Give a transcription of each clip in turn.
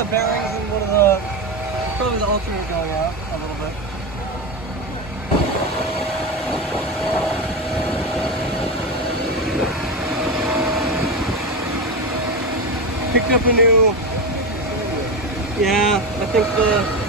the bearings and one of the, probably the alternator going out a little bit. Picked up a new, yeah, I think the,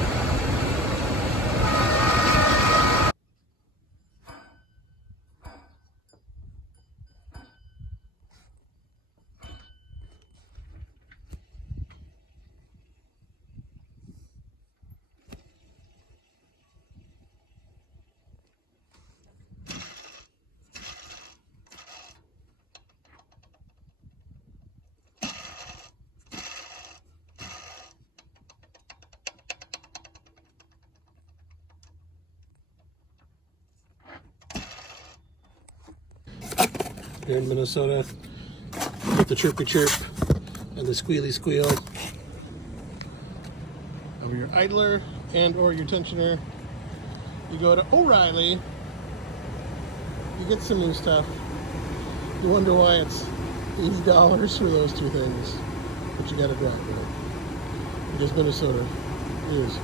here in Minnesota, with the chirpy chirp and the squealy squeal of your idler and or your tensioner. You go to O'Reilly, you get some new stuff. You wonder why it's $80 for those two things, but you gotta drop it. Because Minnesota is